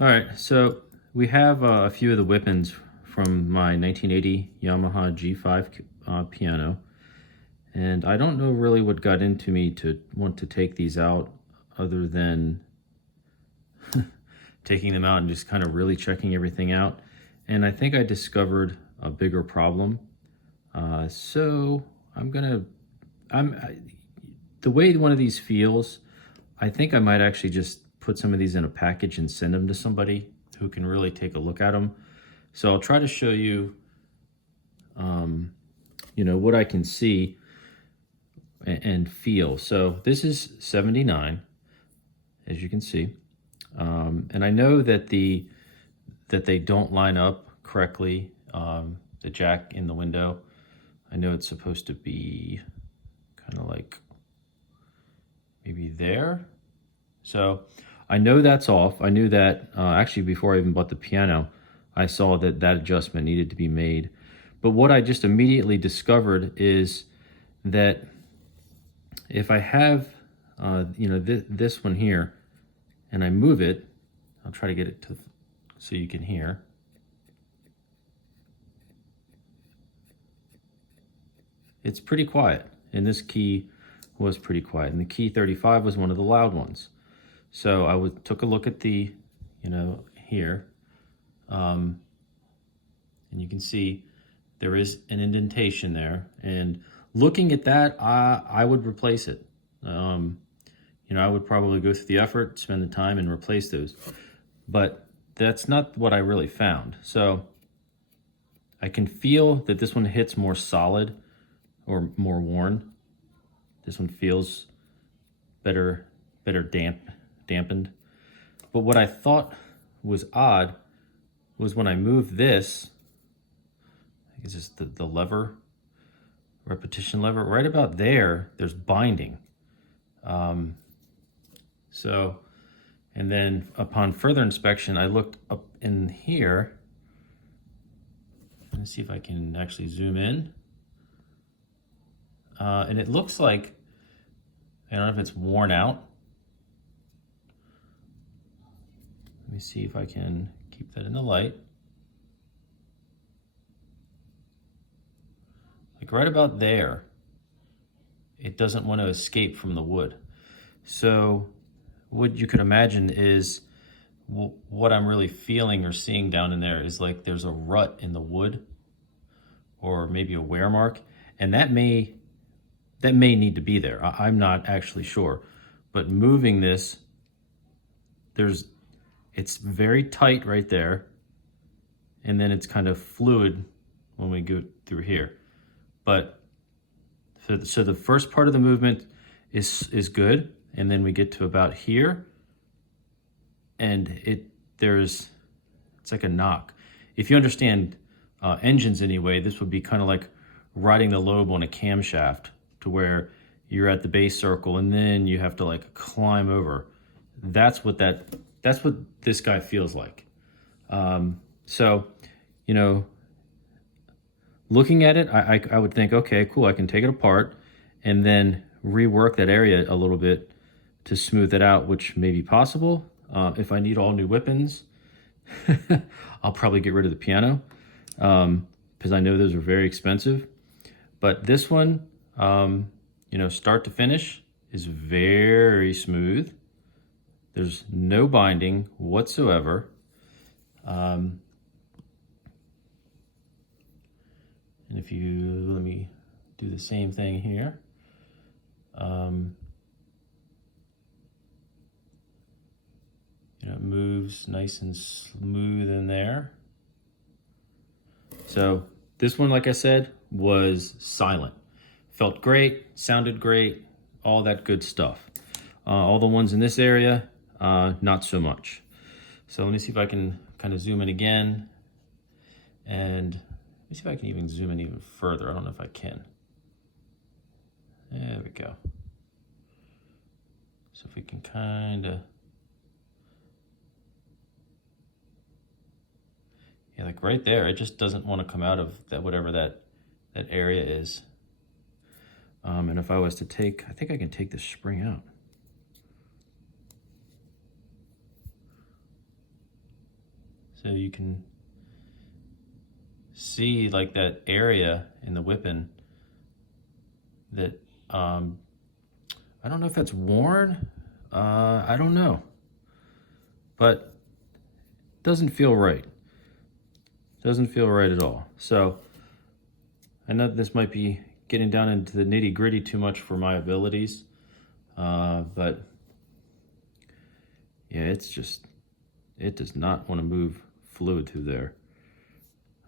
All right, so we have a few of the Whippins from my 1980 Yamaha G5 piano, and I don't know really what got into me to want to take these out other than taking them out and just kind of really checking everything out. And I think I discovered a bigger problem. So the way one of these feels, I think I might actually just put some of these in a package and send them to somebody who can really take a look at them. So I'll try to show you, what I can see and feel. So this is 79, as you can see. And I know that they don't line up correctly. The jack in the window, I know it's supposed to be kind of like maybe there. So I know that's off. I knew that actually before I even bought the piano, I saw that adjustment needed to be made. But what I just immediately discovered is that if I have, this one here, and I move it, I'll try to get it to so you can hear. It's pretty quiet, and this key was pretty quiet, and the key 35 was one of the loud ones. So I took a look at the, here, and you can see there is an indentation there. And looking at that, I would replace it. I would probably go through the effort, spend the time, and replace those. But that's not what I really found. So I can feel that this one hits more solid or more worn. This one feels better dampened. But what I thought was odd was when I moved this, I guess it's the lever, repetition lever, right about there, there's binding. And then upon further inspection, I looked up in here. Let's see if I can actually zoom in. And it looks like, I don't know if it's worn out. Let me see if I can keep that in the light. Like right about there, it doesn't want to escape from the wood. So what you could imagine is what I'm really feeling or seeing down in there is like there's a rut in the wood or maybe a wear mark, and that may need to be there. I'm not actually sure, but moving this, it's very tight right there, and then it's kind of fluid when we go through here. But so the first part of the movement is good, and then we get to about here, and it's like a knock. If you understand engines anyway, this would be kind of like riding the lobe on a camshaft, to where you're at the base circle and then you have to like climb over. That's what this guy feels like. So, looking at it, I would think, okay, cool, I can take it apart and then rework that area a little bit to smooth it out, which may be possible. If I need all new Whippins, I'll probably get rid of the piano, because I know those are very expensive. But this one, start to finish, is very smooth. There's no binding whatsoever. And if you let me do the same thing here. It moves nice and smooth in there. So this one, like I said, was silent. Felt great, sounded great, all that good stuff. All the ones in this area, not so much. So let me see if I can kind of zoom in again. And let me see if I can even zoom in even further. I don't know if I can. There we go. So if we can kind of, yeah, like right there, it just doesn't want to come out of that, whatever that area is. And if I was to I think I can take this spring out. So you can see like that area in the whipping that, I don't know if that's worn. I don't know, but it doesn't feel right. Doesn't feel right at all. So I know this might be getting down into the nitty gritty too much for my abilities, but yeah, it's just, it does not want to move fluid through there.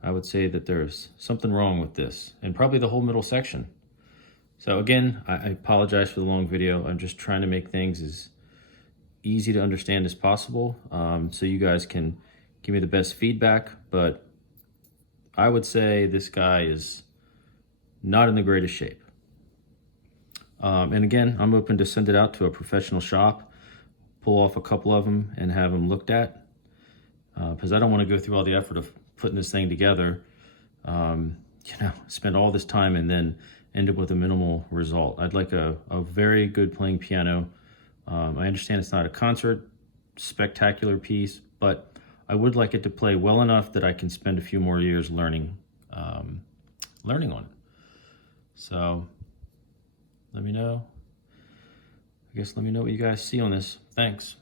I would say that there's something wrong with this, and probably the whole middle section. So again, I apologize for the long video. I'm just trying to make things as easy to understand as possible, so you guys can give me the best feedback. But I would say this guy is not in the greatest shape. And again, I'm open to send it out to a professional shop, pull off a couple of them and have them looked at, because I don't want to go through all the effort of putting this thing together, spend all this time and then end up with a minimal result. I'd like a very good playing piano. I understand it's not a concert spectacular piece, but I would like it to play well enough that I can spend a few more years learning on it. So let me know. I guess let me know what you guys see on this. Thanks.